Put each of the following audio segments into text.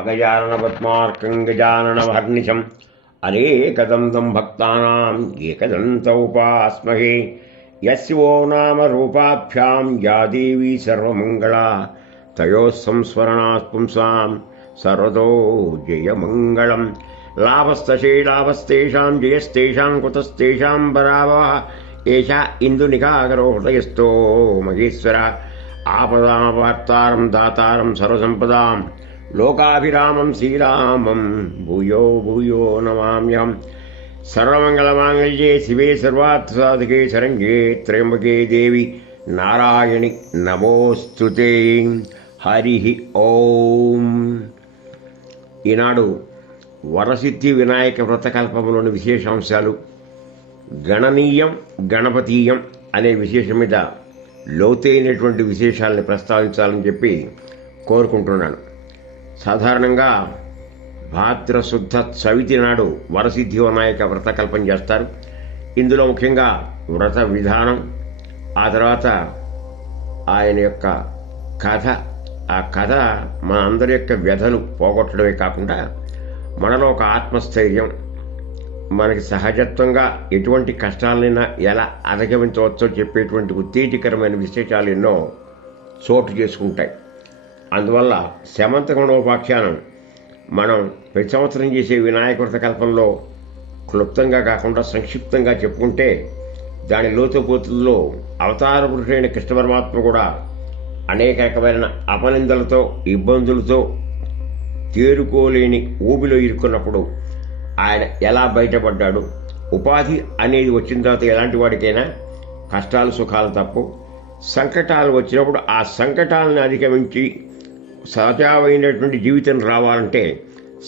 అగజాననపద్మార్కం గజాననమహర్నిశం అనేకదంతం భక్తానాం ఏకదంతముపాస్మహే యస్యో నామ రూపాభ్యాం యా దేవీ సర్వమంగళా తయోః సంస్మరణాత్ పుంసాం సర్వతో జయమంగళం. లాభస్తశే లాభస్తేషాం జయస్తేషాం కుతస్తేషాం పరాభవః ఏషా ఇందునికాగరో హృదయస్థో మహేశ్వర. ఆపదామపహర్తారం దాతారం సర్వసంపదాం లోకాభిరామం శ్రీరామం భూయో భూయో నమామ్యహం. సర్వమంగళమాంగళ్యే శివే సర్వార్థసాధకే శరణ్యే త్ర్యంబకే దేవి నారాయణి నమోస్తుతే. హరి ఓం. ఈనాడు వరసిద్ధి వినాయక వ్రతకల్పంలోని విశేషాంశాలు, గణనీయం గణపతీయం అనే విశేషం మీద లోతైనటువంటి విశేషాలని ప్రస్తావించాలని చెప్పి కోరుకుంటున్నాను. సాధారణంగా భాద్రశుద్ధ చవితి నాడు వరసిద్ధి వినాయక వ్రతకల్పం చేస్తారు. ఇందులో ముఖ్యంగా వ్రత విధానం, ఆ తర్వాత ఆయన యొక్క కథ, ఆ కథ మన అందరి యొక్క వ్యధలు పోగొట్టడమే కాకుండా మనలో ఒక ఆత్మస్థైర్యం, మనకి సహజత్వంగా ఎటువంటి కష్టాలైనా ఎలా అధిగమించవచ్చో చెప్పేటువంటి ఉత్తేజకరమైన విశేషాలు ఎన్నో చోటు చేసుకుంటాయి. అందువల్ల శమంతగణోపాఖ్యానం మనం ప్రతి సంవత్సరం చేసే వినాయక వ్రతకల్పంలో క్లుప్తంగా కాకుండా సంక్షిప్తంగా చెప్పుకుంటే దాని లోతుపోతుల్లో అవతార పురుషుడైన కృష్ణ పరమాత్మ కూడా అనేక రకమైన అపనిందలతో ఇబ్బందులతో తేరుకోలేని ఊబిలో ఇరుక్కున్నప్పుడు ఆయన ఎలా బయటపడ్డాడు, ఉపాధి అనేది వచ్చిన తర్వాత ఎలాంటి వాడికైనా కష్టాలు సుఖాలు తప్పు, సంకటాలు వచ్చినప్పుడు ఆ సంకటాలను అధిగమించి సహజమైనటువంటి జీవితం రావాలంటే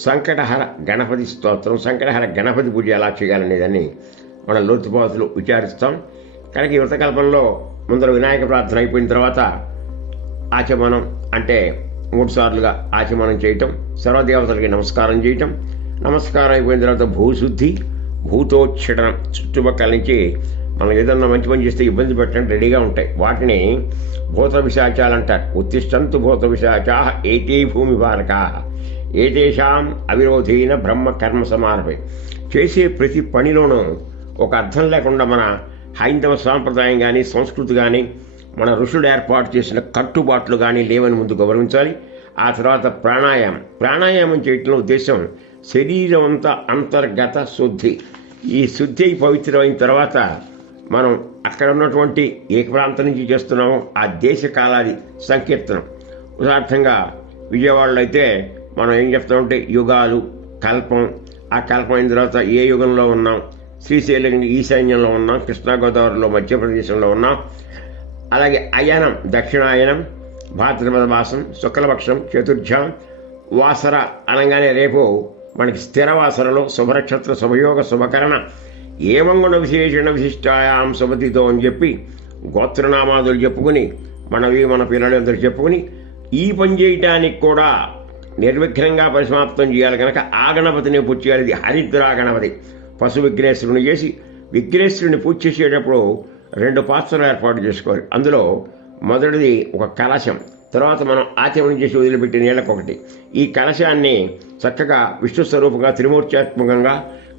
సంకటహర గణపతి స్తోత్రం, సంకటహర గణపతి పూజ ఎలా చేయాలనేదాన్ని మన లోతుపాతులు విచారిస్తాం. కనుక ఈ వ్రతకల్పంలో ముందర వినాయక ప్రార్థన అయిపోయిన తర్వాత ఆచమనం అంటే 3 సార్లుగా ఆచమనం చేయటం, సర్వదేవతలకి నమస్కారం చేయటం, నమస్కారం అయిపోయిన తర్వాత భూశుద్ధి, భూతోచ్ఛిడనం, చుట్టుపక్కల నుంచి మనం ఏదన్నా మంచి పని చేస్తే ఇబ్బంది పెట్టడానికి రెడీగా ఉంటాయి. వాటిని భూత విశాచాలు అంటారు. ఉత్తిష్టంతు భూత విశాచా ఏతే భూమి బాలకా ఏతేషాం అవిరోధేన బ్రహ్మ కర్మ సమారభే. చేసే ప్రతి పనిలోనూ ఒక అర్థం లేకుండా మన హైందవ సాంప్రదాయం కానీ సంస్కృతి కానీ మన ఋషులు ఏర్పాటు చేసిన కట్టుబాట్లు కానీ లేవని ముందు గౌరవించాలి. ఆ తర్వాత ప్రాణాయామం చేయటంలో ఉద్దేశం శరీరం అంతా అంతర్గత శుద్ధి. ఈ శుద్ధి పవిత్రమైన తర్వాత మనం అక్కడ ఉన్నటువంటి ఏ ప్రాంతం నుంచి చేస్తున్నామో ఆ దేశ కాలాది సంకీర్తనం. ఉదాహరణంగా విజయవాడలో అయితే మనం ఏం చెప్తామంటే యుగాలు, కల్పం, ఆ కల్పం అయిన తర్వాత ఏ యుగంలో ఉన్నాం, శ్రీశైలం ఈశాన్యంలో ఉన్నాం, కృష్ణా గోదావరిలో మధ్యప్రదేశంలో ఉన్నాం, అలాగే అయనం దక్షిణాయనం, భాద్రపద మాసం, శుక్లపక్షం, చతుర్థ్యం, వాసర అనగానే రేపు మనకి స్థిరవాసరలో శుభనక్షత్ర శుభయోగ శుభకరణ ఏమంగుణ విశేషణ విశిష్టాయాం శుభతితో అని చెప్పి గోత్రనామాదులు చెప్పుకుని మనవి మన పిల్లలందరూ చెప్పుకుని ఈ పని చేయటానికి కూడా నిర్విఘ్నంగా పరిసమాప్తం చేయాలి. కనుక ఆ గణపతిని పూజ చేయాలి. ఇది హరిద్రా గణపతి. పశు విఘ్నేశ్వరుని చేసి విఘ్నేశ్వరుని పూజ చేసేటప్పుడు 2 పాత్రలు ఏర్పాటు చేసుకోవాలి. అందులో మొదటిది ఒక కలశం, తర్వాత మనం ఆచమనం చేసి వదిలిపెట్టి నీళ్ళకొకటి. ఈ కలశాన్ని చక్కగా విష్ణు స్వరూపంగా త్రిమూర్త్యాత్మకంగా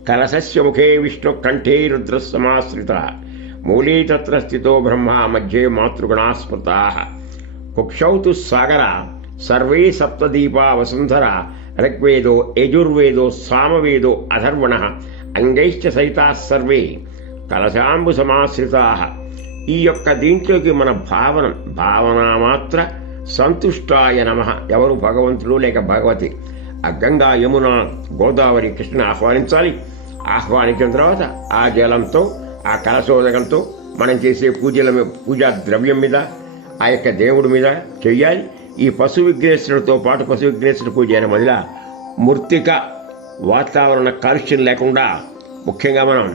కలశస్య ముఖే విష్ణు కంఠే రుద్ర సమాశ్రిత మూలే తత్ర స్థితో బ్రహ్మ మధ్యే మాతృగుణాస్మృతా కుక్షౌతు సాగర సర్వే సప్తదీపా వసుంధర ఋగ్వేదో యజుర్వేదో సామవేదో అధర్వణ అంగైశ్చ సహితా సర్వే కలశాంబు సమాశ్రితా. ఈ యొక్క దీంట్లోకి మన భావన మాత్ర సంతుష్టాయ నమః. ఎవరు భగవంతుడు లేక భగవతి, ఆ గంగా యమున గోదావరి కృష్ణ ఆహ్వానించాలి. ఆహ్వానించిన తర్వాత ఆ జలంతో ఆ కలశోదకంతో మనం చేసే పూజా ద్రవ్యం మీద ఆ యొక్క దేవుడి మీద చెయ్యాలి. ఈ పశు విఘ్నేశ్వరుడితో పాటు పశు విఘ్నేశ్వరుడు పూజ అయిన మొదల మృత్తిక వాతావరణ కాలుష్యం లేకుండా ముఖ్యంగా మనం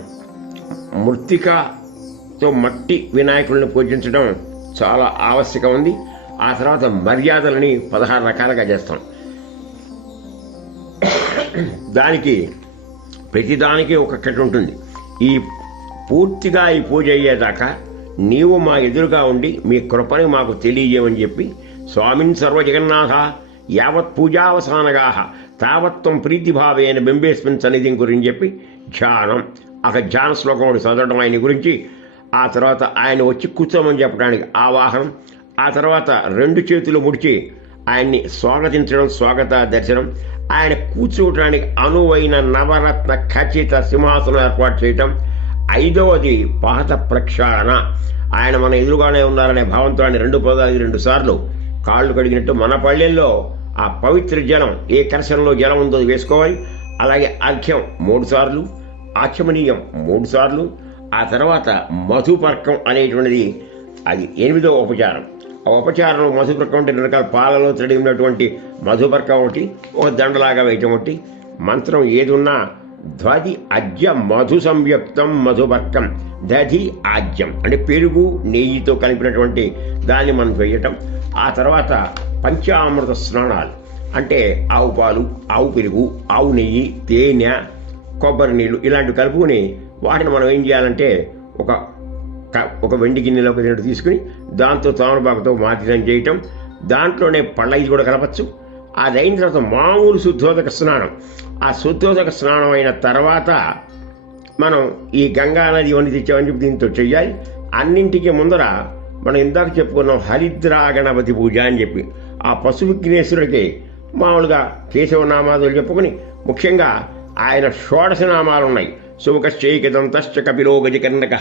మృత్తికతో మట్టి వినాయకుడిని పూజించడం చాలా ఆవశ్యకం ఉంది. ఆ తర్వాత మర్యాదలని 16 రకాలుగా చేస్తాం. దానికి ప్రతిదానికి ఒక్కొక్కటి ఉంటుంది. ఈ పూర్తిగా ఈ పూజ అయ్యేదాకా నీవు మా ఎదురుగా ఉండి మీ కృపని మాకు తెలియజేయమని చెప్పి స్వామిన్ సర్వజగన్నాథ యావత్ పూజావసానగా తావత్వం ప్రీతిభావేన బింబేస్మిన్ సన్నిధిని గురించి చెప్పి ధ్యానం, అక్కడ ధ్యాన శ్లోకం ఒకటి చదవడం ఆయన గురించి. ఆ తర్వాత ఆయన వచ్చి కూర్చోమని చెప్పడానికి ఆవాహనం. ఆ తర్వాత 2 చేతులు ముడిచి ఆయన్ని స్వాగతించడం, స్వాగత దర్శనం. ఆయన కూర్చోవడానికి అనువైన నవరత్న ఖచ్చిత సింహాసనం ఏర్పాటు చేయటం. 5వది పాద ప్రక్షాళన. ఆయన మన ఎదురుగానే ఉన్నారనే భావంతో ఆయన 2 పాదాలు 2 సార్లు కాళ్ళు కడిగినట్టు మన పళ్ళెల్లో ఆ పవిత్ర జలం, ఏ కలశంలో జలం ఉందో వేసుకోవాలి. అలాగే అర్ఘ్యం 3 సార్లు, ఆచమనీయం 3 సార్లు. ఆ తర్వాత మధుపర్కం అనేటువంటిది అది 8వ ఉపచారం. ఆ ఉపచారం మధుపర్కం అంటే 2 రకాల పాలలో తడి ఉన్నటువంటి మధుపర్కం ఒకటి, ఒక దండలాగా వేయటం ఒకటి. మంత్రం ఏది ఉన్నా ధ్వది అజ్య మధు సంయుక్తం మధుపర్కం, దధి ఆజ్యం అంటే పెరుగు నెయ్యితో కలిపినటువంటి దాన్ని మనం వేయటం. ఆ తర్వాత పంచామృత స్నానాలు అంటే ఆవు పాలు, ఆవు పెరుగు, ఆవు నెయ్యి, తేనె, కొబ్బరి నీళ్ళు ఇలాంటివి కలుపుకొని వాటిని మనం ఏం చేయాలంటే ఒక వెండి గిన్నెలో తీసుకుని దాంతో తామరపాకుతో మార్జనం చేయటం. దాంట్లోనే పళ్ళ ఇది కూడా కలపచ్చు. అది అయిన తర్వాత మామూలు శుద్ధోదక స్నానం. ఆ శుద్ధోదక స్నానం అయిన తర్వాత మనం ఈ గంగా నది ఇవన్నీ తెచ్చామని చెప్పి దీంతో చెయ్యాలి. అన్నింటికి ముందర మనం ఇందాక చెప్పుకున్నాం హరిద్రా గణపతి పూజ అని చెప్పి ఆ పశు విఘ్నేశ్వరుడికి మామూలుగా కేశవనామాదులు చెప్పుకుని ముఖ్యంగా ఆయన 16 నామాలు ఉన్నాయి. సుముఖశ్చైకదంతశ్చ కపిలో గజకర్ణక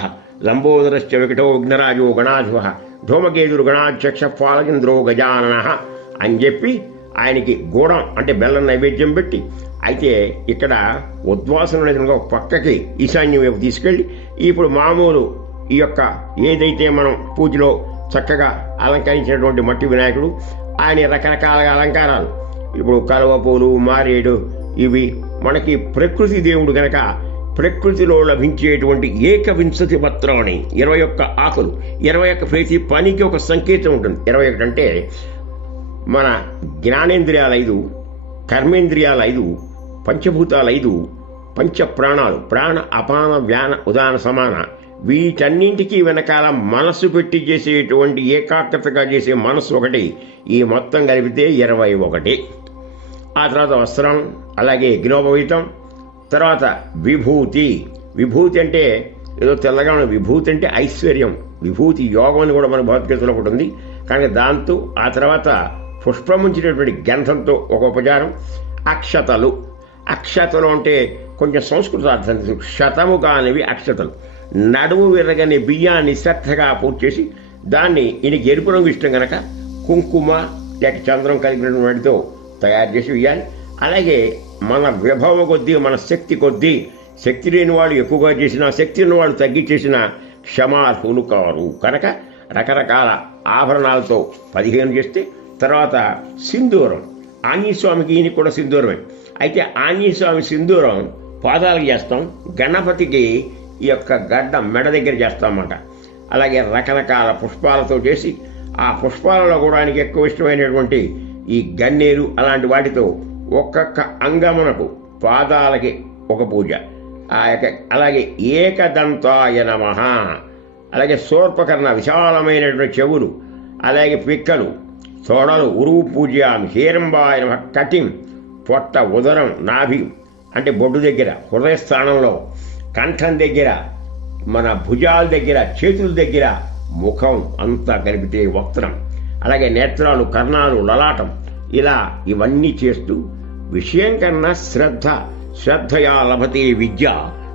లంబోదరశ్చ వికటో విఘ్నరాజో గణాధిప ధూమకేతురు గణాధ్యక్ష ఫాలచంద్రో గజానన అని చెప్పి ఆయనకి గూడం అంటే బెల్లం నైవేద్యం పెట్టి, అయితే ఇక్కడ ఉద్వాసన అనేది ఒక పక్కకి ఈశాన్యం వైపు తీసుకెళ్ళి ఇప్పుడు మామూలు ఈ యొక్క ఏదైతే మనం పూజలో చక్కగా అలంకరించినటువంటి మట్టి వినాయకుడు, ఆయన రకరకాల అలంకారాలు, ఇప్పుడు కలువ పూలు, మారేడు, ఇవి మనకి ప్రకృతి దేవుడు కనుక ప్రకృతిలో లభించేటువంటి 21 పత్రాన్ని 21 ఆకులు, 21 ప్రతి పనికి ఒక సంకేతం ఉంటుంది. 21 అంటే మన జ్ఞానేంద్రియాలు 5, కర్మేంద్రియాలు 5, పంచభూతాలు 5, పంచ ప్రాణాలు ప్రాణ అపాన వ్యాన ఉదాన సమాన, వీటన్నింటికీ వెనకాల మనస్సు పెట్టి చేసేటువంటి ఏకాగ్రతగా చేసే మనస్సు ఒకటి. ఈ మొత్తం కలిపితే 21. ఆ తర్వాత వస్త్రం, అలాగే జ్ఞోపవీతం, తర్వాత విభూతి. విభూతి అంటే ఏదో తెల్లగా ఉన్న విభూతి అంటే ఐశ్వర్యం. విభూతి యోగం అని కూడా మన భగవద్గీతలో ఒకటి ఉంది. కానీ దాంతో ఆ తర్వాత పుష్పముంచినటువంటి గంధంతో ఒక ఉపచారం. అక్షతలు. అక్షతలు అంటే కొంచెం సంస్కృత అర్థం, శతము కానివి అక్షతలు. నడుము విరగని బియ్యాన్ని శ్రద్ధగా పూర్తి చేసి దాన్ని ఈయనకి ఎరుపు రంగు ఇష్టం కనుక కుంకుమ లేక చంద్రం కలిగిన వాటితో తయారు చేసి వేయాలి. అలాగే మన విభవ కొద్దీ, మన శక్తి కొద్దీ, శక్తి లేని వాళ్ళు ఎక్కువగా చేసినా, శక్తి ఉన్న వాళ్ళు తగ్గించేసిన క్షమార్హులు కారు కనుక రకరకాల ఆభరణాలతో 15 చేస్తే తర్వాత సింధూరం. ఆంజనేయస్వామికి ఈయనకి కూడా సింధూరమే. అయితే ఆంజనేయస్వామి సింధూరం పాదాలకు చేస్తాం, గణపతికి ఈ యొక్క గడ్డ మెడ దగ్గర చేస్తామన్నమాట. అలాగే రకరకాల పుష్పాలతో చేసి ఆ పుష్పాలలో కూడా ఆయనకి ఎక్కువ ఇష్టమైనటువంటి ఈ గన్నేరు అలాంటి వాటితో ఒక్కొక్క అంగమునకు పాదాలకి ఒక పూజ. అలాగే ఏకదంతాయ నమః, అలాగే శూర్పకర్ణ విశాలమైనటువంటి చెవులు, అలాగే పిక్కలు, తొడలు, ఉరువు పూజయామి, హేరంబాయ నమః, కటిం పొట్ట, ఉదరం, నాభి అంటే బొడ్డు దగ్గర, హృదయ స్థానంలో, కంఠం దగ్గర, మన భుజాల దగ్గర, చేతుల దగ్గర, ముఖం అంతా కలిపితే వక్త్రం, అలాగే నేత్రాలు, కర్ణాలు, లలాటం, ఇలా ఇవన్నీ చేస్తూ విషయం కన్నా శ్రద్ధయా లభతే విద్య,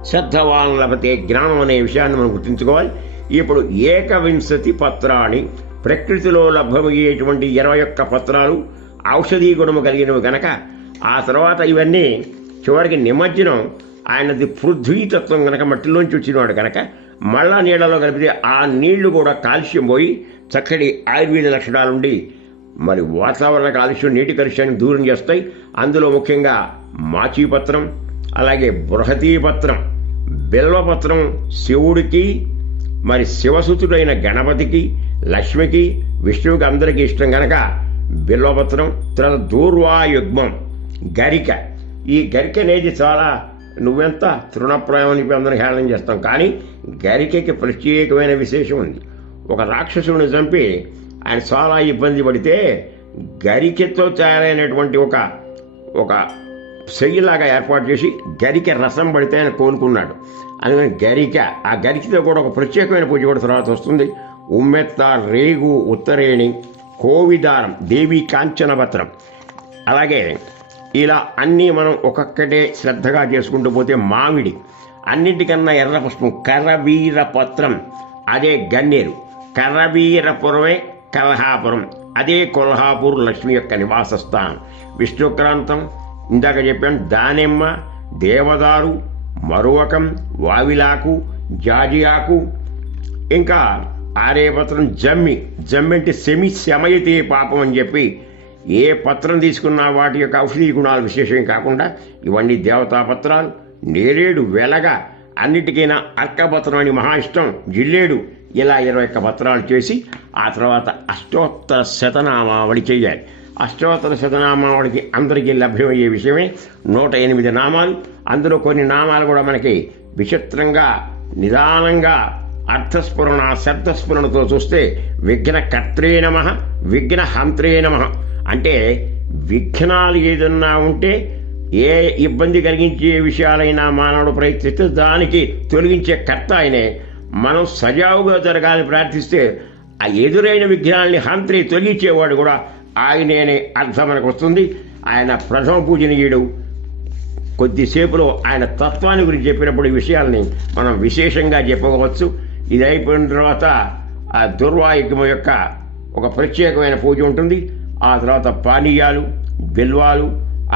శ్రద్ధవాన్ లభతే జ్ఞానం అనే విషయాన్ని మనం గుర్తుంచుకోవాలి. ఇప్పుడు 21 పత్రాన్ని ప్రకృతిలో లభ్యమయ్యేటువంటి 21 పత్రాలు ఔషధీ గుణము కలిగినవి గనక ఆ తర్వాత ఇవన్నీ చివరికి నిమజ్జనం ఆయనది పృథ్వీతత్వం కనుక మట్టిలోంచి వచ్చినవాడు కనుక మళ్ళా నీళ్లలో కలిపితే ఆ నీళ్లు కూడా కాలుష్యం పోయి చక్కటి ఆయుర్వేద లక్షణాలుండి మరి వాతావరణ కాలుష్యం, నీటి కాలుష్యాన్ని దూరం చేస్తాయి. అందులో ముఖ్యంగా మాచీపత్రం, అలాగే బృహతీపత్రం, బిల్వపత్రం శివుడికి, మరి శివసుతుడైన గణపతికి, లక్ష్మికి, విష్ణువుకి అందరికీ ఇష్టం కనుక బిల్వపత్రం. తర్వాత దూర్వాయుగ్మం, గరిక. ఈ గరిక అనేది చాలా నువ్వెంత తృణప్రాయం అని అందరం హేళన చేస్తాం, కానీ గరికకి ప్రత్యేకమైన విశేషం ఉంది. ఒక రాక్షసుడిని చంపి ఆయన చాలా ఇబ్బంది పడితే గరికెతో తయారైనటువంటి ఒక ఒక సెయ్యిలాగా ఏర్పాటు చేసి గరిక రసం పడితే ఆయన కోలుకున్నాడు. అందుకని గరిక, ఆ గరికతో కూడా ఒక ప్రత్యేకమైన పూజ కూడా తర్వాత వస్తుంది. ఉమ్మెత్త, రేగు, ఉత్తరేణి, కోవిదారం, దేవి కాంచనపత్రం, అలాగే ఇలా అన్నీ మనం ఒక్కొక్కటే శ్రద్ధగా చేసుకుంటూ పోతే మామిడి, అన్నింటికన్నా ఎర్ర పుష్పం కరవీర పత్రం, అదే గన్నేరు, కరవీరపురమే కలహాపురం, అదే కొల్హాపూర్ లక్ష్మి యొక్క నివాస స్థానం. విష్ణుక్రాంతం ఇందాక చెప్పాను, దానిమ్మ, దేవదారు, మరువకం, వావిలాకు, జాజియాకు, ఇంకా ఆర్యపత్రం, జమ్మి అంటే శమయతే పాపం అని చెప్పి ఏ పత్రం తీసుకున్నా వాటి యొక్క ఔషధీ గుణాలు విశేషం కాకుండా ఇవన్నీ దేవతా పత్రాలు. నేరేడు, వెలగ, అన్నిటికైనా అర్కపత్రం అని మహా ఇష్టం, జిల్లేడు, ఇలా 21 పత్రాలు చేసి ఆ తర్వాత అష్టోత్తర శతనామావళి చేయాలి. అష్టోత్తర శతనామావళికి అందరికీ లభ్యమయ్యే విషయమే 108 నామాలు. అందులో కొన్ని నామాలు కూడా మనకి విచిత్రంగా నిదానంగా అర్థస్ఫురణ శబ్దస్ఫురణతో చూస్తే విఘ్నకర్త్రే నమః, విఘ్నహంత్రే నమః అంటే విఘ్నాలు ఏదన్నా ఉంటే ఏ ఇబ్బంది కలిగించే విషయాలైనా మానవుడు ప్రయత్నిస్తే దానికి తొలగించే కర్త ఆయనే. మనం సజావుగా జరగాలని ప్రార్థిస్తే ఆ ఎదురైన విఘ్నాలని హంత్రి తొలగించేవాడు కూడా ఆయనే అనే అర్థం మనకు వస్తుంది. ఆయన ప్రథమ పూజనీయుడు. కొద్దిసేపులో ఆయన తత్వాన్ని గురించి చెప్పినప్పుడు ఈ విషయాల్ని మనం విశేషంగా చెప్పవచ్చు. ఇది అయిపోయిన తర్వాత ఆ దుర్వాయుగ్మ యొక్క ఒక ప్రత్యేకమైన పూజ ఉంటుంది. ఆ తర్వాత పానీయాలు, బిల్వాలు,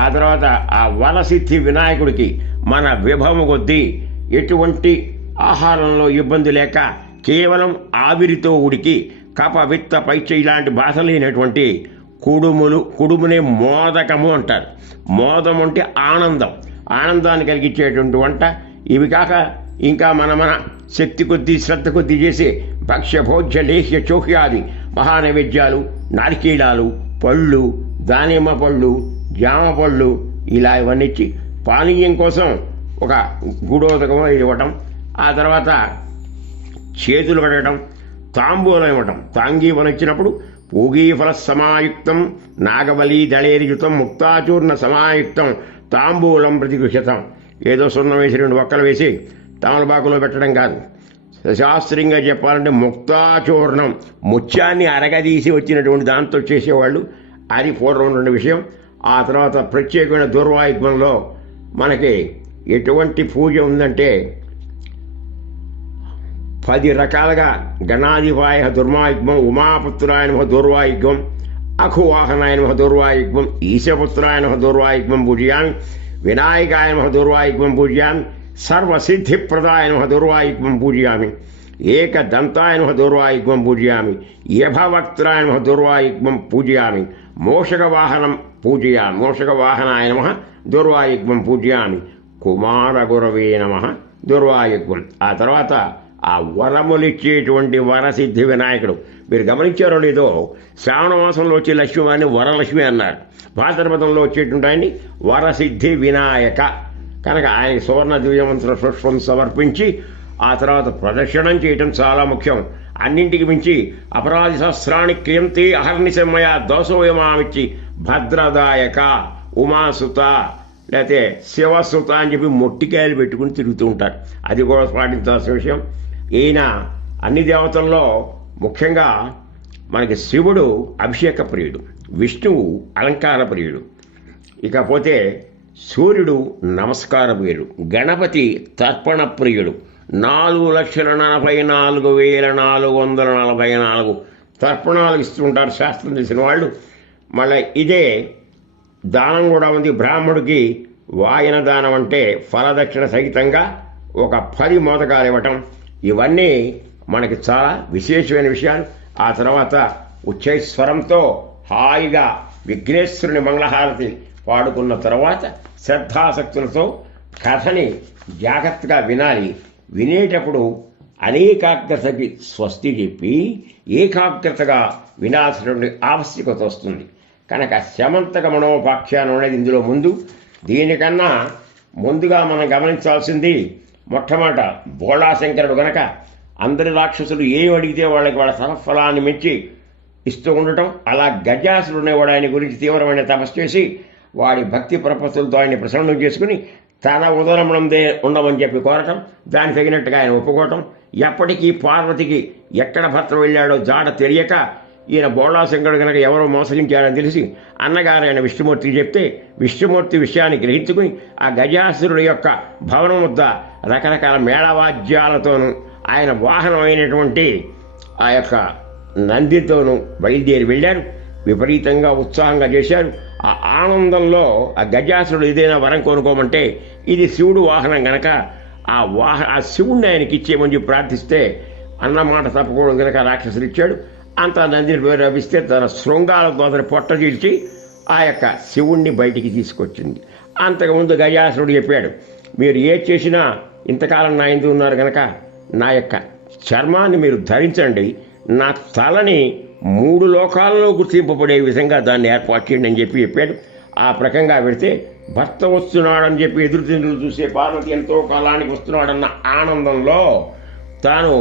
ఆ తర్వాత ఆ వరసిద్ధి వినాయకుడికి మన విభవము కొద్దీ ఎటువంటి ఆహారంలో ఇబ్బంది లేక కేవలం ఆవిరితో ఉడికి కప, విత్త, పైచ ఇలాంటి బాధ లేనటువంటి కుడుమునే మోదకము అంటారు. మోదం అంటే ఆనందం, ఆనందాన్ని కలిగించేటువంటి వంట. ఇవి కాక ఇంకా మన శక్తి కొద్దీ శ్రద్ధ కొద్దీ చేసే భక్ష్య, భోజ్య, లేహ్య, చోహ్యాది మహానైవేద్యాలు, నారికేళాలు, పళ్ళు, దానిమ్మ పళ్ళు, జామ పళ్ళు, ఇలా ఇవన్నీ ఇచ్చి పానీయం కోసం ఒక గుడోదకం ఇవ్వటం, ఆ తర్వాత చేతులు కడగటం, తాంబూలం ఇవ్వటం. తాంగీవనం ఇచ్చినప్పుడు పూగీఫల సమాయుక్తం, నాగబలి దళేరియుతం, ముక్తాచూర్ణ సమాయుక్తం, తాంబూలం ప్రతిగృహ్యతం. ఏదో సున్నం వేసి 2 ఒక్కలు వేసి తమలపాకులో పెట్టడం కాదు. శాస్త్రీయంగా చెప్పాలంటే ముక్తాచూర్ణం, ముత్యాన్ని అరగదీసి వచ్చినటువంటి దాంతో చేసేవాళ్ళు. అది పూర్వం ఉన్న విషయం. ఆ తర్వాత ప్రత్యేకమైన దుర్వాయుగ్మంలో మనకి ఎటువంటి పూజ ఉందంటే 10 రకాలుగా గణాధిపాయ దుర్వాయుగ్మం, ఉమాపుత్రాయ నమః దుర్వాయుగ్మం, అఖువాహనాయ నమః దుర్వాయుగ్మం, ఈశపుత్రాయ నమః దుర్వాయుగ్మం పూజయామి, వినాయకాయ నమః దుర్వాయుగ్మం పూజయామి, సర్వసిద్ధిప్రదాయ నమః దుర్వాయుగ్మం పూజయామి, ఏకదంతాయ నమః దుర్వాయుగ్మం పూజయామి, యభవక్త్రాయ నమః దుర్వాయుగ్మం పూజయామి, మోషకవాహనం పూజయామి, మోషకవాహనాయ నమః దుర్వాయుగ్మం పూజయామి, కుమారగురవే నమః దుర్వాయుగ్మం. ఆ తర్వాత ఆ వరములిచ్చేటువంటి వరసిద్ధి వినాయకుడు. మీరు గమనించారో లేదో, శ్రావణ మాసంలో వచ్చే లక్ష్మివారిని వరలక్ష్మి అన్నారు. భాద్రపదంలో వచ్చేటువంటి ఆయన్ని వరసిద్ధి వినాయక. కనుక ఆయన సువర్ణ దివ్యమంత్ర పుష్పం సమర్పించి ఆ తర్వాత ప్రదక్షిణం చేయటం చాలా ముఖ్యం. అన్నింటికి మించి అపరాధి సహస్రాన్ని క్రియంతి అహర్నిశమయ దోషోయమామిచ్చి భద్రదాయక, ఉమాసుత, లేకపోతే శివసుత అని చెప్పి మొట్టికాయలు పెట్టుకుని తిరుగుతూ ఉంటారు. అది కూడా పాటించాల్సిన విషయం. ఈయన అన్ని దేవతల్లో ముఖ్యంగా మనకి శివుడు అభిషేక ప్రియుడు, విష్ణువు అలంకార ప్రియుడు, ఇకపోతే సూర్యుడు నమస్కార ప్రియుడు, గణపతి తర్పణ ప్రియుడు. 4,44,444 తర్పణాలు ఇస్తుంటారు శాస్త్రం తెలిసిన వాళ్ళు. మళ్ళీ ఇదే దానం కూడా ఉంది. బ్రాహ్మడికి వాయన దానం అంటే ఫలదక్షిణ సహితంగా ఒక 10 మోదకాలు ఇవ్వటం. ఇవన్నీ మనకి చాలా విశేషమైన విషయాలు. ఆ తర్వాత ఉచ్చైస్వరంతో హాయిగా విఘ్నేశ్వరుని మంగళహారతి పాడుకున్న తర్వాత శ్రద్ధాసక్తులతో కథని జాగ్రత్తగా వినాలి. వినేటప్పుడు అనేకాగ్రతకి స్వస్తి చెప్పి ఏకాగ్రతగా వినాల్సినటువంటి ఆవశ్యకత వస్తుంది. కనుక శమంతక మనోపాఖ్యానం అనేది ఇందులో ముందు. దీనికన్నా ముందుగా మనం గమనించాల్సింది మొట్టమొదట బోళాశంకరుడు గనక అందరి రాక్షసులు ఏం అడిగితే వాళ్ళకి వాళ్ళ సరఫలాన్ని మెచ్చి ఇస్తూ ఉండటం. అలా గజాసురుడు అనేవాడు ఆయన గురించి తీవ్రమైన తపస్సు చేసి వాడి భక్తి ప్రపత్తులతో ఆయన్ని ప్రసన్నం చేసుకుని తన ఉదరమునందే ఉండమని చెప్పి కోరటం, దానికి తగినట్టుగా ఆయన ఒప్పుకోవటం. ఎప్పటికీ పార్వతికి ఎక్కడ భర్త వెళ్ళాడో జాడ తెలియక ఈయన బోళాశంకరుడు కనుక ఎవరో మోసగించాడని తెలిసి అన్నగారు ఆయన విష్ణుమూర్తికి చెప్తే విష్ణుమూర్తి విషయాన్ని గ్రహించుకుని ఆ గజాసురుడి యొక్క భవనం వద్ద రకరకాల మేళవాద్యాలతోనూ ఆయన వాహనం అయినటువంటి ఆ యొక్క నందితోనూ బయలుదేరి వెళ్ళారు. విపరీతంగా ఉత్సాహంగా చేశారు. ఆ ఆనందంలో ఆ గజాసురుడు ఏదైనా వరం కొనుక్కోమంటే ఇది శివుడు వాహనం గనక ఆ శివుణ్ణి ఆయనకి ఇచ్చేయమని చెప్పి ప్రార్థిస్తే అన్నమాట తప్పకూడదు గనక రాక్షసులు ఇచ్చాడు. అంత నందిని పేరు లభిస్తే తన శృంగాలతో అతను పొట్ట చీల్చి ఆ యొక్క శివుణ్ణి బయటికి తీసుకొచ్చింది. అంతకుముందు గజాసురుడు చెప్పాడు, మీరు ఏ చేసినా ఇంతకాలం నా ఇందు ఉన్నారు కనుక నా యొక్క చర్మాన్ని మీరు ధరించండి, నా తలని 3 లోకాలలో గుర్తింపబడే విధంగా దాన్ని ఏర్పాటు చేయండి అని చెప్పాడు. ఆ ప్రకంగా పెడితే భర్త వస్తున్నాడని చెప్పి ఎదురుతిందులు చూసే పార్వతి ఎంతో కాలానికి వస్తున్నాడన్న ఆనందంలో తాను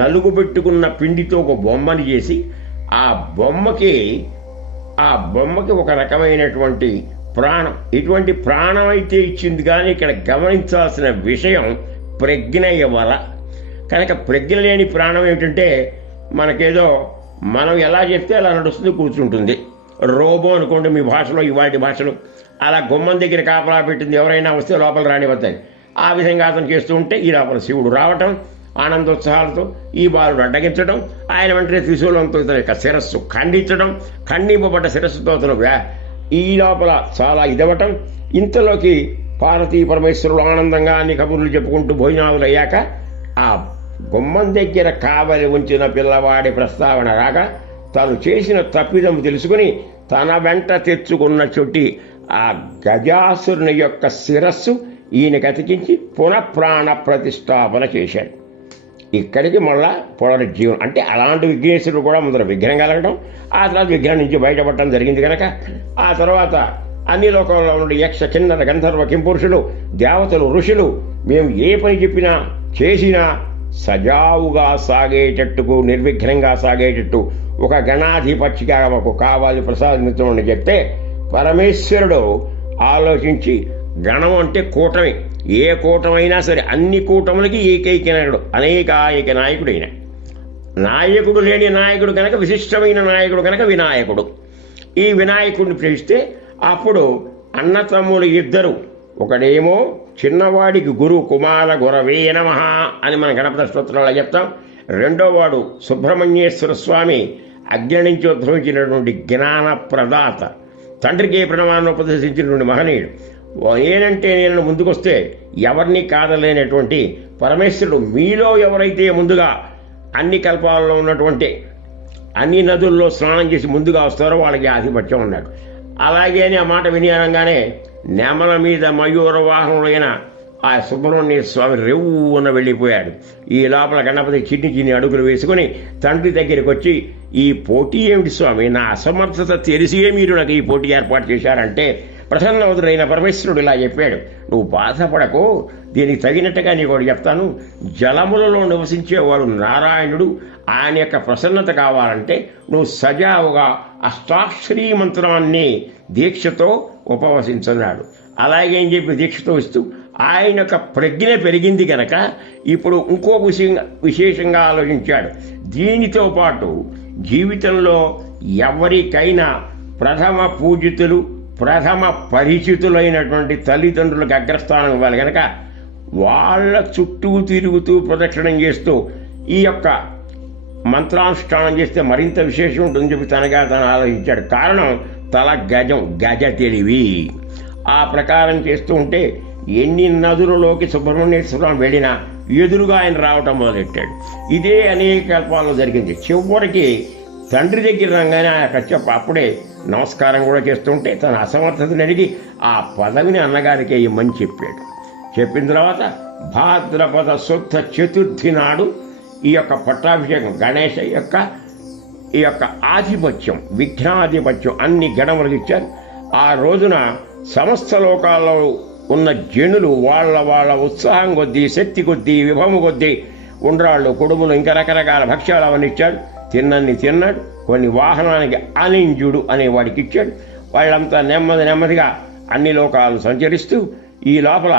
నలుగు పెట్టుకున్న పిండితో ఒక బొమ్మని చేసి ఆ బొమ్మకి ఒక రకమైనటువంటి ప్రాణం, ఇటువంటి ప్రాణం అయితే ఇచ్చింది. కానీ ఇక్కడ గమనించాల్సిన విషయం ప్రజ్ఞ వల కనుక ప్రజ్ఞ లేని ప్రాణం ఏమిటంటే మనకేదో మనం ఎలా చెప్తే అలా నడుస్తుంది, కూర్చుంటుంది. రోబో అనుకోండి మీ భాషలో, ఇవాటి భాషలో. అలా గుమ్మం దగ్గర కాపలా పెట్టింది, ఎవరైనా వస్తే లోపల రానివద్దాయి. ఆ విధంగా అతను చేస్తూ ఉంటే ఈ లోపల శివుడు రావటం, ఆనందోత్సాహాలతో ఈ బాలుడు అడ్డగించడం, ఆయన వెంటనే త్రిశూలంతో ఇతని యొక్క శిరస్సు ఖండించడం, ఖండింపబడ్డ శిరస్సుతో అతను ఈ లోపల చాలా ఇదవటం. ఇంతలోకి పార్వతీ పరమేశ్వరులు ఆనందంగా అన్ని కబుర్లు చెప్పుకుంటూ భోజనాలు అయ్యాక ఆ గుమ్మం దగ్గర కావలి ఉంచిన పిల్లవాడి ప్రస్తావన రాగా తాను చేసిన తప్పిదము తెలుసుకుని తన వెంట తెచ్చుకున్న చొట్టి ఆ గజాసురుని యొక్క శిరస్సు ఈయనకి అతికించి పునఃప్రాణ ప్రతిష్టాపన చేశాడు. ఇక్కడికి మళ్ళా పునరుజ్జీవనం అంటే అలాంటి విఘ్నేశ్వరుడు కూడా ముందర విగ్రహం కలగడం, ఆ తర్వాత విగ్రహం నుంచి బయటపడటం జరిగింది కనుక ఆ తర్వాత అన్ని లోకంలో నుండి యక్ష కిన్నర గంధర్వ కింపురుషులు దేవతలు ఋషులు మేము ఏ పని చెప్పినా చేసినా సజావుగా సాగేటట్టుకు నిర్విఘ్నంగా సాగేటట్టు ఒక గణాధిపత్యగా మాకు కావాలి ప్రసాదించమని చెప్తే పరమేశ్వరుడు ఆలోచించి గణం అంటే కూటమి, ఏ కూటమైనా సరే అన్ని కూటములకి ఏకైక నాయకుడు, అనేకాయిక నాయకుడైన నాయకుడు లేని నాయకుడు కనుక విశిష్టమైన నాయకుడు కనుక వినాయకుడు. ఈ వినాయకుడిని పిలిస్తే అప్పుడు అన్న తమ్ముడు ఇద్దరు, ఒకడేమో చిన్నవాడికి గురు కుమార గురవే నమః అని మన గణపతి స్తోత్రాలు చెప్తాం. రెండోవాడు సుబ్రహ్మణ్యేశ్వర స్వామి అగ్ని నుంచి ఉద్భవించినటువంటి జ్ఞాన ప్రదాత, తండ్రికి ప్రణవాన్ని ఉపదేశించినటువంటి మహనీయుడు. నేనంటే నేను ముందుకొస్తే ఎవరిని కాదలేనటువంటి పరమేశ్వరుడు మీలో ఎవరైతే ముందుగా అన్ని కల్పాలలో ఉన్నటువంటి అన్ని నదుల్లో స్నానం చేసి ముందుగా వస్తారో వాళ్ళకి ఆధిపత్యం ఉన్నాడు. అలాగే అని ఆ మాట వినియాలంగానే నెమల మీద మయూర వాహనుడైన ఆ సుబ్రహ్మణ్య స్వామి రెవ్వున వెళ్ళిపోయాడు. ఈ లోపల గణపతి చిన్ని అడుగులు వేసుకుని తండ్రి దగ్గరికి వచ్చి, ఈ పోటీ ఏమిటి స్వామి, నా అసమర్థత తెలిసియే మీరు నాకు ఈ పోటీ ఏర్పాటు చేశారంటే ప్రసన్నవతుడైన పరమేశ్వరుడు ఇలా చెప్పాడు, నువ్వు బాధపడకు, దీనికి తగినట్టుగా నీకు ఒకటి చెప్తాను. జలములలో నివసించేవాడు నారాయణుడు, ఆయన యొక్క ప్రసన్నత కావాలంటే నువ్వు సజావుగా అష్టాక్షరీ మంత్రాన్ని దీక్షతో ఉపవసించున్నాడు. అలాగే అని చెప్పి దీక్షతో ఇస్తూ ఆయన యొక్క ప్రజ్ఞ పెరిగింది కనుక ఇప్పుడు ఇంకో విశేషంగా ఆలోచించాడు. దీనితో పాటు జీవితంలో ఎవరికైనా ప్రథమ పూజితులు ప్రథమ పరిచితులైనటువంటి తల్లిదండ్రులకు అగ్రస్థానం ఇవ్వాలి కనుక వాళ్ళ చుట్టూ తిరుగుతూ ప్రదక్షిణం చేస్తూ ఈ యొక్క మంత్రానుష్ఠానం చేస్తే మరింత విశేషం ఉంటుందని చెప్పి తనగా తను ఆలోచించాడు. కారణం తల గజ తెలివి. ఆ ప్రకారం చేస్తూ ఉంటే ఎన్ని నదులలోకి సుబ్రహ్మణ్యేశ్వరం వెళ్ళినా ఎదురుగా ఆయన రావటం మొదలెట్టాడు. ఇదే అనేక కల్పాలలో జరిగింది. చివరికి తండ్రి దగ్గర రంగానే అప్పుడే నమస్కారం కూడా చేస్తుంటే తన అసమర్థతను అడిగి ఆ పదవిని అన్నగారికి ఇమ్మని చెప్పాడు. చెప్పిన తర్వాత భాద్రపద శుద్ధ చతుర్థి నాడు ఈ యొక్క పట్టాభిషేకం గణేశ యొక్క ఈ యొక్క ఆధిపత్యం, విఘ్నాధిపత్యం అన్ని గణములకు ఇచ్చారు. ఆ రోజున సమస్త లోకాల్లో ఉన్న జనులు వాళ్ళ ఉత్సాహం కొద్దీ, శక్తి కొద్దీ, విభవము కొద్దీ ఉండ్రాళ్ళు, కుడుములు, ఇంకా రకరకాల భక్ష్యాలు అవన్నీ ఇచ్చాడు. తిన్నన్ని తిన్నాడు, కొన్ని వాహనానికి అనింజుడు అనే వాడికి ఇచ్చాడు. వాళ్ళంతా నెమ్మదిగా అన్ని లోకాలు సంచరిస్తూ ఈ లోపల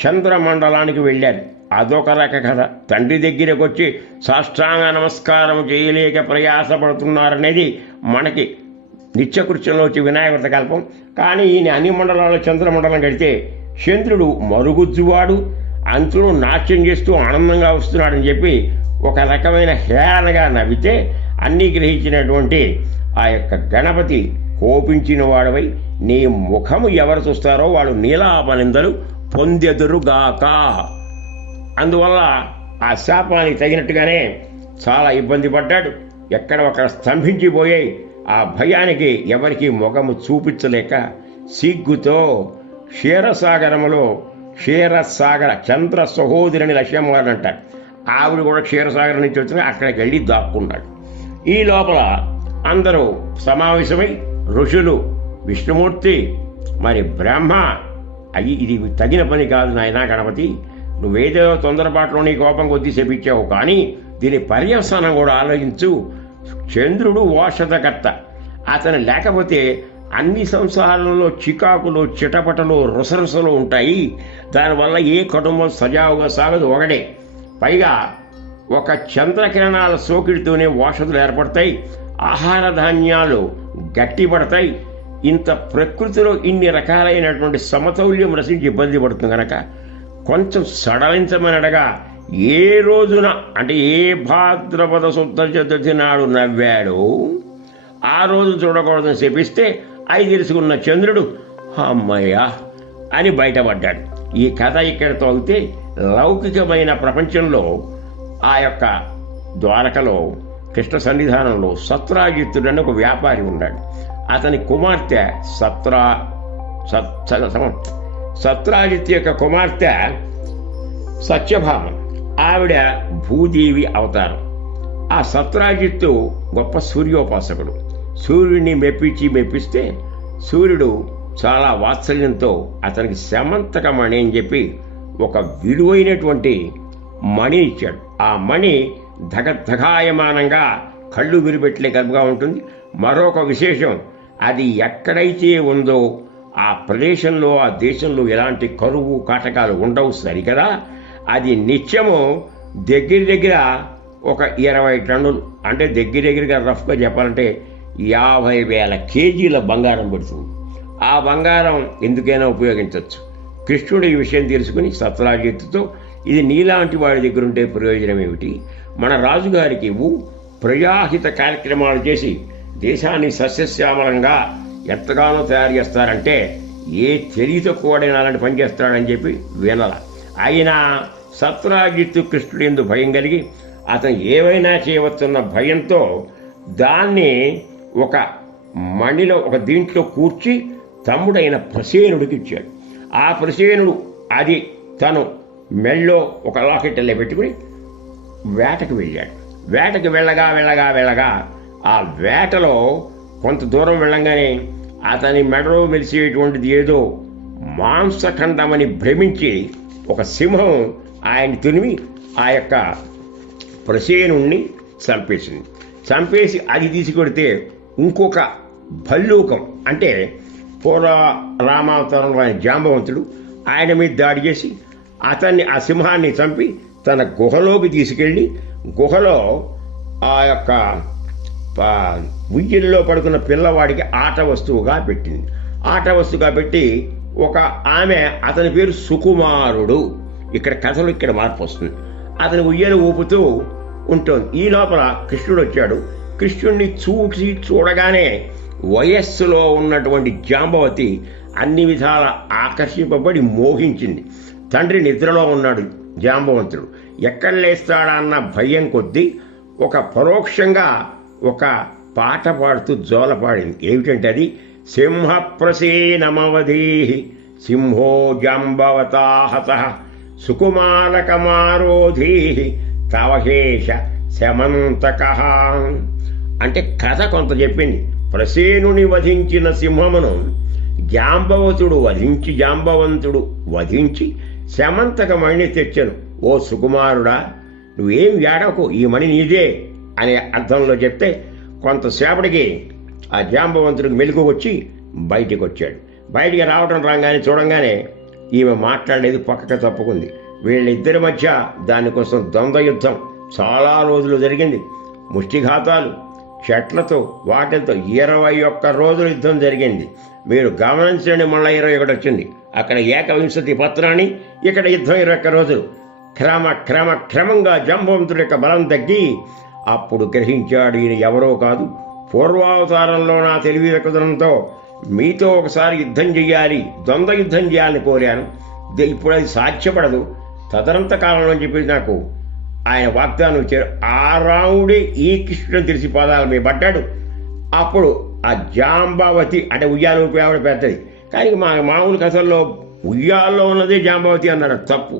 చంద్రమండలానికి వెళ్ళారు. అదొక రక కథ. తండ్రి దగ్గరకు వచ్చి సాష్టాంగ నమస్కారం చేయలేక ప్రయాసపడుతున్నారనేది మనకి నిత్యకృత్యంలో వచ్చి వినాయక కల్పం. కానీ ఈయన అన్ని మండలాల్లో చంద్రమండలం కడితే చంద్రుడు మరుగుజ్జువాడు, అంచును నాట్యం చేస్తూ ఆనందంగా వస్తున్నాడని చెప్పి ఒక రకమైన హేళనగా నవ్వితే అన్నీ గ్రహించినటువంటి ఆ యొక్క గణపతి కోపించిన వాడవై నీ ముఖము ఎవరు చూస్తారో వాళ్ళు నీలాపనిందలు పొందెదురుగాక. అందువల్ల ఆ శాపానికి తగినట్టుగానే చాలా ఇబ్బంది పడ్డాడు. ఎక్కడ ఒకరు స్తంభించిపోయాయి. ఆ భయానికి ఎవరికి ముఖము చూపించలేక సిగ్గుతో క్షీరసాగరములో క్షీరసాగర చంద్ర సహోదరిని లక్ష్యం గారు అంటారు. ఆవిడ కూడా క్షీరసాగరం నుంచి వచ్చిన అక్కడికి వెళ్ళి దాక్కున్నాడు. ఈ లోపల అందరూ సమావేశమై ఋషులు, విష్ణుమూర్తి, మరి బ్రహ్మ, ఇది తగిన పని కాదు నాయనా గణపతి, నువ్వేదో తొందరపాటులో నీ కోపం కొద్దీ శపించావు, కానీ దీని పర్యవసానం కూడా ఆలోచించు. చంద్రుడు ఓషధకర్త. అతను లేకపోతే అన్ని సంసారాలలో చికాకులు, చిటపటలు, రుసరుసలు ఉంటాయి. దానివల్ల ఏ కుటుంబం సజావుగా సాగదు. ఒకటే పైగా ఒక చంద్రకిరణాల సోకిడితోనే ఓషధులు ఏర్పడతాయి, ఆహార ధాన్యాలు గట్టిపడతాయి. ఇంత ప్రకృతిలో ఇన్ని రకాలైనటువంటి సమతౌల్యం రసించి ఇబ్బంది పడుతుంది కనుక కొంచెం సడలించమనడగా ఏ రోజున అంటే ఏ భాద్రపద శుద్ధ చతుర్థి నాడు నవ్వాడు ఆ రోజు చూడకూడదని శపిస్తే అయి తెలుసుకున్న చంద్రుడు అమ్మయ్య అని బయటపడ్డాడు. ఈ కథ ఇక్కడితో అయితే లౌకికమైన ప్రపంచంలో ఆ యొక్క ద్వారకలో కృష్ణ సన్నిధానంలో సత్రాజిత్తుడని ఒక వ్యాపారి ఉన్నాడు. అతని కుమార్తె సత్రాజిత్తు యొక్క కుమార్తె సత్యభామ. ఆవిడ భూదేవి అవతారం. ఆ సత్రాజిత్తు గొప్ప సూర్యోపాసకుడు. సూర్యుడిని మెప్పిస్తే సూర్యుడు చాలా వాత్సల్యంతో అతనికి శమంతక మణి అని చెప్పి ఒక విలువైనటువంటి మణి ఇచ్చాడు. ఆ మణి ధగాయమానంగా కళ్ళు విరిపెట్టలేకగా ఉంటుంది. మరొక విశేషం, అది ఎక్కడైతే ఉందో ఆ ప్రదేశంలో ఆ దేశంలో ఎలాంటి కరువు కాటకాలు ఉండవు సరికదా. అది నిత్యము దగ్గర ఒక 20 టన్నులు అంటే దగ్గరగా రఫ్గా చెప్పాలంటే 50,000 కేజీల బంగారం పడుతుంది. ఆ బంగారం ఎందుకైనా ఉపయోగించవచ్చు. కృష్ణుడు ఈ విషయం తెలుసుకుని సత్రాజిత్తుతో ఇది నీలాంటి వాడి దగ్గర ఉంటే ప్రయోజనం ఏమిటి, మన రాజుగారికి ప్రజాహిత కార్యక్రమాలు చేసి దేశాన్ని సస్యశ్యామలంగా ఎంతగానో తయారు చేస్తారంటే ఏ తెలివితో కూడా అలాంటి పని చేస్తాడని చెప్పి వినల. అయినా సత్రాజిత్తు కృష్ణుడు ఎందు భయం కలిగి అతను ఏమైనా చేయవచ్చున్న భయంతో దాన్ని ఒక మణిలో ఒక దీంట్లో కూర్చి తమ్ముడైన ప్రసేనుడికి ఇచ్చాడు. ఆ ప్రసేనుడు అది తను మెళ్ళో ఒక లాకెట్టెల్లో పెట్టుకుని వేటకు వెళ్ళాడు. వేటకు వెళ్ళగా ఆ వేటలో కొంత దూరం వెళ్ళంగానే అతని మెడలో మెలిసేటువంటిది ఏదో మాంసఖండమని భ్రమించి ఒక సింహం ఆయన తునిమి ఆ యొక్క ప్రసేనుణ్ణి చంపేసి అది తీసుకొడితే ఇంకొక భల్లూకం అంటే పూర్వ రామావతారంలో ఆయన జాంబవంతుడు ఆయన మీద దాడి చేసి అతన్ని ఆ సింహాన్ని చంపి తన గుహలోకి తీసుకెళ్ళి గుహలో ఆ యొక్క ఉయ్యల్లో పడుకున్న పిల్లవాడికి ఆట వస్తువుగా పెట్టింది. ఆట వస్తువుగా పెట్టి ఒక ఆమె అతని పేరు సుకుమారుడు. ఇక్కడ మార్పు వస్తుంది. అతని ఉయ్యను ఊపుతూ ఉంటుంది. ఈ లోపల కృష్ణుడు వచ్చాడు. కృష్ణుడిని చూడగానే వయస్సులో ఉన్నటువంటి జాంబవతి అన్ని విధాల ఆకర్షింపబడి మోహించింది. తండ్రి నిద్రలో ఉన్నాడు జాంబవంతుడు, ఎక్కడ లేస్తాడన్న భయం కొద్దీ ఒక పరోక్షంగా ఒక పాట పాడుతూ జోలపాడింది. ఏమిటంటే అది సింహప్రసేనమవధీ సింహో జాంబవతాహత సుకుమారకమారోధీ తవహేష శమంతక. అంటే కథ కొంత చెప్పింది. ప్రసేనుని వధించిన సింహమును జాంబవంతుడు వధించి శమంతక మణిని తెచ్చను. ఓ సుకుమారుడా, నువ్వేం ఏడవకు, ఈ మణి నీదే అనే అర్థంలో చెప్తే కొంతసేపటికి ఆ జాంబవంతుడికి మెలకు వచ్చి బయటికి వచ్చాడు. బయటికి రావటం రాగానే చూడంగానే ఈమె మాట్లాడలేదు, పక్కకు తప్పుకుంది. వీళ్ళిద్దరి మధ్య దానికోసం ద్వంద్వ యుద్ధం చాలా రోజులు జరిగింది. ముష్టిఘాతాలు, చెట్లతో వాటితో 21 రోజులు యుద్ధం జరిగింది. మీరు గమనించండి, మళ్ళీ 21 వచ్చింది. అక్కడ ఏకవింశతి పత్రాన్ని, ఇక్కడ యుద్ధం 21 రోజులు. క్రమంగా జాంబవంతుడి యొక్క బలం తగ్గి అప్పుడు గ్రహించాడు, ఈయన ఎవరో కాదు, పూర్వావతారంలో నా తెలివి తక్కువదనంతో మీతో ఒకసారి యుద్ధం చెయ్యాలి, ద్వంద్వ యుద్ధం చేయాలని కోరాను. ఇప్పుడు అది సాధ్యపడదు. తదనంత కాలంలో చెప్పి నాకు ఆయన వాగ్దానం ఇచ్చారు. ఆ రాముడే ఈ కృష్ణుడు తెలిసి పాదాల మీద పడ్డాడు. అప్పుడు ఆ జాంబావతి అంటే ఉయ్యాల ఊపి ఆవిడ పెద్దది, కానీ మామూలు కథల్లో ఉయ్యాల్లో ఉన్నదే జాంబావతి అన్నాడు. తప్పు.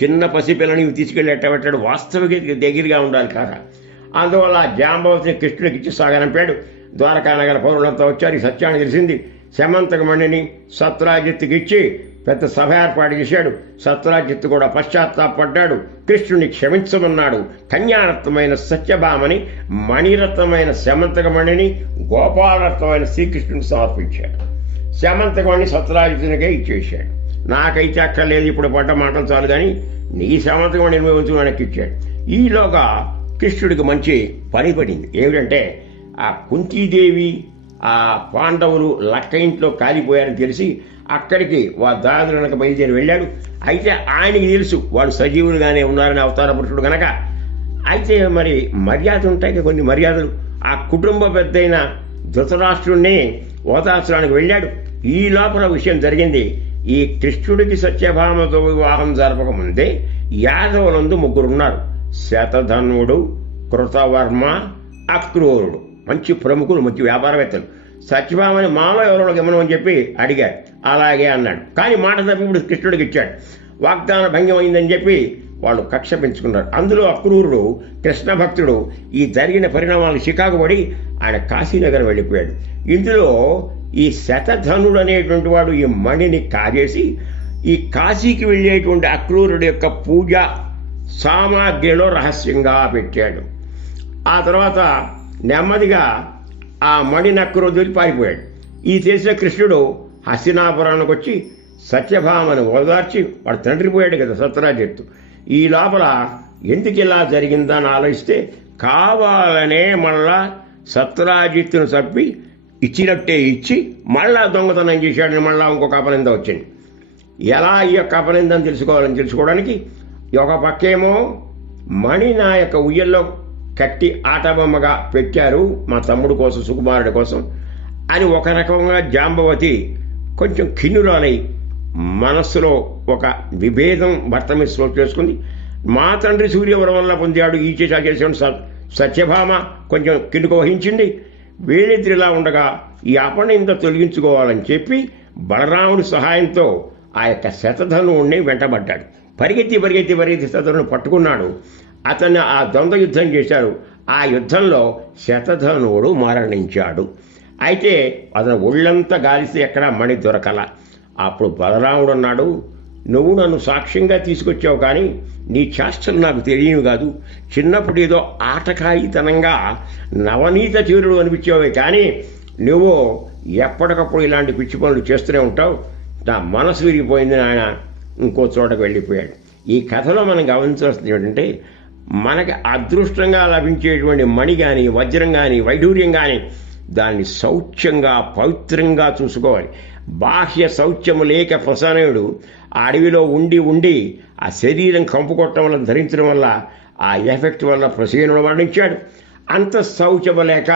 చిన్న పసిపిల్లని తీసుకెళ్ళి ఎట్టబెట్టాడు. వాస్తవిక దగ్గరగా ఉండాలి కాక. అందువల్ల ఆ జాంబవతిని కృష్ణుడికి ఇచ్చి సాగనంపాడు. ద్వారకా నగర పౌరులంతా వచ్చారు. ఈ సత్యాన్ని తెలిసింది. శమంతకమణిని సత్రాజిత్తుకి ఇచ్చి పెద్ద సభ ఏర్పాటు చేశాడు. సత్రాజిత్తు కూడా పశ్చాత్తాపడ్డాడు, కృష్ణుని క్షమించమన్నాడు. కన్యారత్నమైన సత్యభామని, మణిరత్నమైన శమంతకమణిని, గోపాలరత్నమైన శ్రీకృష్ణుని సమర్పించాడు. శమంతకమణి సత్రాజిత్తునికే ఇచ్చేసాడు. నాకైతే అక్కర్లేదు, ఇప్పుడు పడ్డ మాటలు చాలు, కానీ నీ శమంతకమణిని ఉంచు వెనక్కి ఇచ్చాడు. ఈలోగా కృష్ణుడికి మంచి పని పడింది. ఏమిటంటే ఆ కుంతీదేవి, ఆ పాండవులు లక్క ఇంట్లో కాలిపోయారని తెలిసి అక్కడికి దాదులు వెనక బయలుదేరి వెళ్ళాడు. అయితే ఆయనకి తెలుసు వాడు సజీవులుగానే ఉన్నారని, అవతార పురుషుడు గనక. అయితే మరి మర్యాద ఉంటాయి కొన్ని మర్యాదలు. ఆ కుటుంబ పెద్దయిన ధృతరాష్ట్రుణ్ణి ఓదార్చడానికి వెళ్ళాడు. ఈ లోపల విషయం జరిగింది. ఈ కృష్ణుడికి సత్యభామతో వివాహం జరపకముందే యాదవులందు 3 ఉన్నారు. శతధన్వుడు, కృతవర్మ, అక్రూరుడు. మంచి ప్రముఖులు, మంచి వ్యాపారవేత్తలు. సత్యభామని మామ ఎవరో ఇమ్మనని చెప్పి అడిగారు. అలాగే అన్నాడు. కానీ మాట తప్పి ఇప్పుడు కృష్ణుడికి ఇచ్చాడు. వాగ్దాన భంగం అయిందని చెప్పి వాళ్ళు కక్ష పెంచుకున్నారు. అందులో అక్రూరుడు, కృష్ణ భక్తుడు, ఈ జరిగిన పరిణామాలు చికాకు పడి ఆయన కాశీనగరం వెళ్ళిపోయాడు. ఇందులో ఈ శతధనుడు అనేటువంటి వాడు ఈ మణిని కాజేసి ఈ కాశీకి వెళ్ళేటువంటి అక్రూరుడి యొక్క పూజ సామాగ్రిలో రహస్యంగా పెట్టాడు. ఆ తర్వాత నెమ్మదిగా ఆ మణిని అక్రూరుడికి పారిపోయాడు. ఈ తెలిసిన కృష్ణుడు హస్తినాపురానికి వచ్చి సత్యభామను ఓదార్చి, వాడు తండ్రి పోయాడు కదా సత్రాజిత్తు. ఈ లోపల ఎందుకు ఇలా జరిగిందని ఆలోచిస్తే కావాలనే మళ్ళా సత్రాజిత్తును చంపి ఇచ్చినట్టే ఇచ్చి మళ్ళా దొంగతనం చేశాడని మళ్ళా ఇంకొక అపనింద వచ్చింది. ఎలా ఈ యొక్క అపనిందని తెలుసుకోవడానికి ఒక పక్కేమో మణి నా యొక్క ఉయ్యల్లో కట్టి ఆటబొమ్మగా పెట్టారు మా తమ్ముడు కోసం, సుకుమారుడి కోసం అని ఒక రకంగా జాంబవతి కొంచెం కిన్నురాలై మనస్సులో ఒక విభేదం భర్త మీద చోటు చేసుకుంది. మా తండ్రి సూర్యవరం వల్ల పొందాడు, ఈ చేసిన సత్యభామ కొంచెం కిందుకు వహించింది. వీళ్ళిద్దరిలా ఉండగా ఈ అపనింద తొలగించుకోవాలని చెప్పి బలరాముడి సహాయంతో ఆ యొక్క శతధనువుణ్ణి వెంటబడ్డాడు. పరిగెత్తి శతధనుని పట్టుకున్నాడు. అతన్ని ఆ ద్వంద్వ యుద్ధం చేశారు. ఆ యుద్ధంలో శతధనువుడు మరణించాడు. అయితే అతను ఒళ్ళంతా గాలిస్తే ఎక్కడా మణి దొరకల. అప్పుడు బలరాముడు అన్నాడు, నువ్వు నన్ను సాక్ష్యంగా తీసుకొచ్చావు, కానీ నీ చేష్టలు నాకు తెలియను కాదు. చిన్నప్పుడు ఏదో ఆటకాయితనంగా నవనీత తీరుడు అనిపించావే, కానీ నువ్వు ఎప్పటికప్పుడు ఇలాంటి పిచ్చి పనులు చేస్తూనే ఉంటావు. నా మనసు విరిగిపోయింది నాయన, ఇంకో చోటకు వెళ్ళిపోయాడు. ఈ కథలో మనం గమనించాల్సింది ఏంటంటే, మనకి అదృష్టంగా లభించేటువంటి మణి కానీ, వజ్రం కానీ, వైఢూర్యం కానీ దాన్ని శౌచ్యంగా పవిత్రంగా చూసుకోవాలి. బాహ్య శౌచ్యము లేక ప్రసనుడు ఆ అడవిలో ఉండి ఆ శరీరం కంపు కొట్టడం వల్ల, ధరించడం వల్ల, ఆ ఎఫెక్ట్ వల్ల ప్రసేనుడు మరణించాడు. అంత శౌచము లేక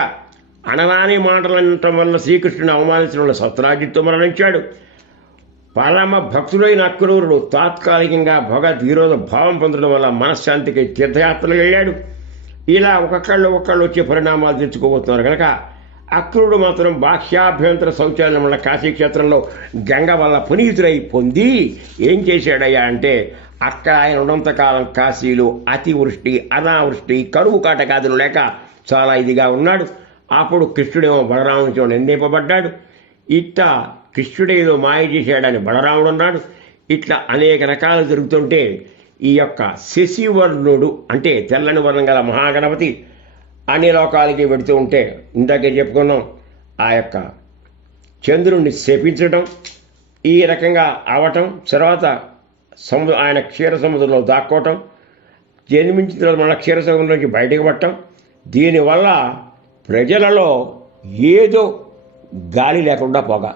అనరాని మాటలు అనటం వల్ల శ్రీకృష్ణుని అవమానించడం వల్ల సత్రాజిత్తు మరణించాడు. పరమ భక్తుడైన అక్రూరుడు తాత్కాలికంగా భగవద్విరోధ భావం పొందడం వల్ల మనశ్శాంతికి తీర్థయాత్రలు వెళ్ళాడు. ఇలా ఒక్కొక్కళ్ళు వచ్చే పరిణామాలు తెచ్చుకోబోతున్నారు కనుక అక్రూరుడు మాత్రం బాహ్యాభ్యంతర శౌచాలయం వల్ల కాశీక్షేత్రంలో గంగ వల్ల పునీతుడై పొంది ఏం చేశాడయ్యా అంటే, అక్కడ ఆయన ఉన్నంతకాలం కాశీలో అతివృష్టి, అనావృష్టి, కరువు కాటకాదులు లేక చాలా ఇదిగా ఉన్నాడు. అప్పుడు కృష్ణుడేమో బలరామునితో నిందింపబడ్డాడు. ఇట్లా కృష్ణుడేదో మాయ చేశాడని బలరాముడు అన్నాడు. ఇట్లా అనేక రకాలు జరుగుతుంటే ఈ యొక్క శశివర్ణుడు అంటే తెల్లని వర్ణం గల మహాగణపతి అన్ని లోకాలకి వెడుతూ ఉంటే ఇందాకే చెప్పుకున్నాం ఆ యొక్క చంద్రుణ్ణి శపించడం, ఈ రకంగా అవటం, తర్వాత ఆయన క్షీర సముద్రంలో దాక్కోవటం, జన్మించిన తర్వాత మన క్షీర సముద్రంలోకి బయటకు పట్టడం. దీనివల్ల ప్రజలలో ఏదో గాలి లేకుండా పోగా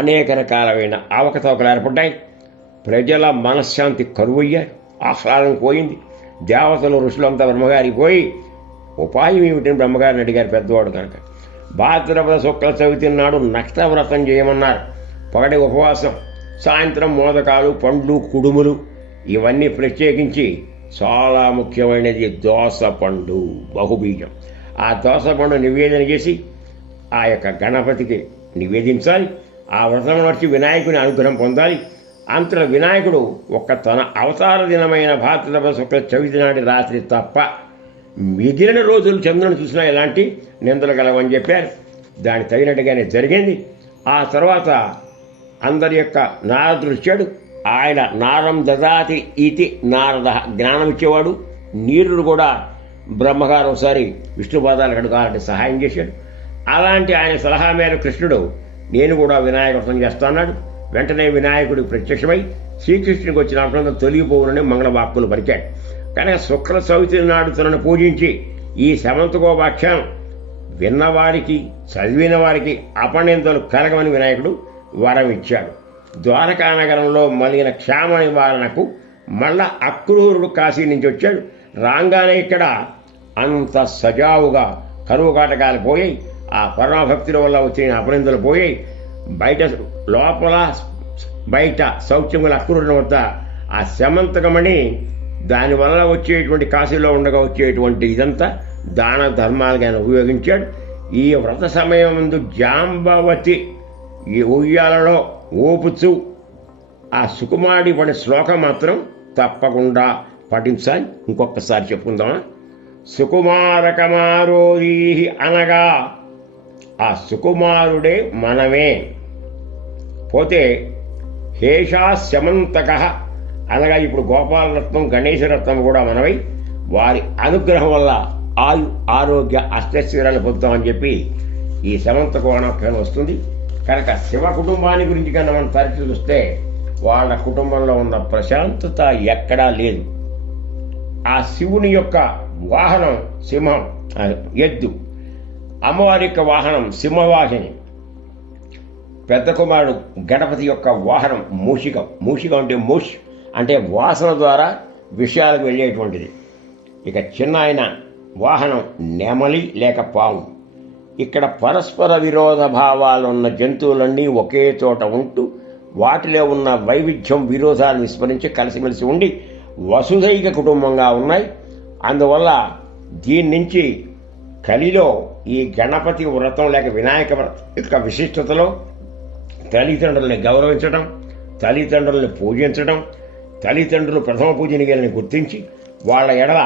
అనేక రకాలైన అవకతవకలు ఏర్పడ్డాయి. ప్రజల మనశ్శాంతి కరువయ్యాయి, ఆహ్లాదం పోయింది. దేవతలు ఋషులంతా బ్రహ్మగారికి పోయి ఉపాయం ఏమిటని బ్రహ్మగారిని అడిగారు పెద్దవాడు కనుక. భాద్రపద శుక్ల చవితి నాడు నక్తవ్రతం చేయమన్నారు. పగటి ఉపవాసం, సాయంత్రం మోదకాలు, పండ్లు, కుడుములు, ఇవన్నీ ప్రత్యేకించి చాలా ముఖ్యమైనది దోస పండు, బహుబీజం. ఆ దోస పండు నివేదన చేసి ఆ యొక్క గణపతికి నివేదించాలి. ఆ వ్రతం నడిచి వినాయకుని అనుగ్రహం పొందాలి. అంతలో వినాయకుడు తన అవతార దినమైన భాద్రపద శుక్ల చవితి నాటి రాత్రి తప్ప మిగిలిన రోజులు చంద్రుని చూసినా ఎలాంటి నిందలు కలవని చెప్పారు. దానికి తగినట్టుగానే జరిగింది. ఆ తర్వాత అందరి యొక్క నారదుడు ఇచ్చాడు. ఆయన నారం దదాతి ఇతి నారద, జ్ఞానం ఇచ్చేవాడు. నీరుడు కూడా బ్రహ్మగారు ఒకసారి విష్ణుపాదాలు అడగాలంటే సహాయం చేశాడు. అలాంటి ఆయన సలహా మేర కృష్ణుడు నేను కూడా వినాయక వ్రతం చేస్తాన్నాడు. వెంటనే వినాయకుడు ప్రత్యక్షమై శ్రీకృష్ణుడికి వచ్చిన అర్థం తొలగిపోవునని మంగళవాక్కులు పలికాడు. కనుక శుక్ల చవితి నాడు తనను పూజించి ఈ శమంతకోపాఖ్యానం విన్నవారికి, చదివిన వారికి అపనిందలు కలగమని వినాయకుడు వరం ఇచ్చాడు. ద్వారకా నగరంలో మలిగిన క్షామ నివారణకు మళ్ళా అక్రూరుడు కాశీ నుంచి వచ్చాడు. రాగానే ఇక్కడ అంత సజావుగా కరువు కాటకాలు పోయాయి. ఆ పరమభక్తుల వల్ల వచ్చిన అపనిందలు పోయాయి. లోపల బయట సౌఖ్యముల అక్రూరుని వద్ద ఆ శమంతకమణి, దానివల్ల వచ్చేటువంటి కాశీలో ఉండగా వచ్చేటువంటి ఇదంతా దాన ధర్మాలుగా ఆయన ఉపయోగించాడు. ఈ వ్రత సమయం ముందు జాంబవతి ఈ ఉయ్యాలలో ఓపుచు ఆ సుకుమారుడి పడి శ్లోకం మాత్రం తప్పకుండా పఠించాలి. ఇంకొకసారి చెప్పుకుందామా? సుకుమారకమారోదీ అనగా ఆ సుకుమారుడే మనమే. పోతే హేషా శమంతక అనగా ఇప్పుడు గోపాలరత్నం, గణేశరత్నం కూడా మనమై వారి అనుగ్రహం వల్ల ఆయు ఆరోగ్య అష్టైశ్వర్యాలు పొందుతామని చెప్పి ఈ శమంతకోణాఖ్యానం వస్తుంది. కనుక శివ కుటుంబాన్ని గురించి కన్నా మనం తరచు చూస్తే వాళ్ళ కుటుంబంలో ఉన్న ప్రశాంతత ఎక్కడా లేదు. ఆ శివుని యొక్క వాహనం సింహం, ఎద్దు. అమ్మవారి యొక్క వాహనం సింహవాహిని. పెద్ద కుమారుడు గణపతి యొక్క వాహనం మూషికం. మూషికం అంటే మూష్ అంటే వాసన ద్వారా విషయాలకు వెళ్ళేటువంటిది. ఇక చిన్న ఆయన వాహనం నెమలి లేక పాము. ఇక్కడ పరస్పర విరోధ భావాలున్న జంతువులన్నీ ఒకే చోట ఉంటూ వాటిలో ఉన్న వైవిధ్యం, విరోధాలను విస్మరించి కలిసిమెలిసి ఉండి వసుధైక కుటుంబంగా ఉన్నాయి. అందువల్ల దీని నుంచి కలిలో ఈ గణపతి వ్రతం లేక వినాయక వ్రతం యొక్క విశిష్టతలో తల్లిదండ్రుల్ని గౌరవించడం, తల్లిదండ్రుల్ని పూజించడం, తల్లిదండ్రులు ప్రథమ పూజనీయులని గుర్తించి వాళ్ళ ఎడల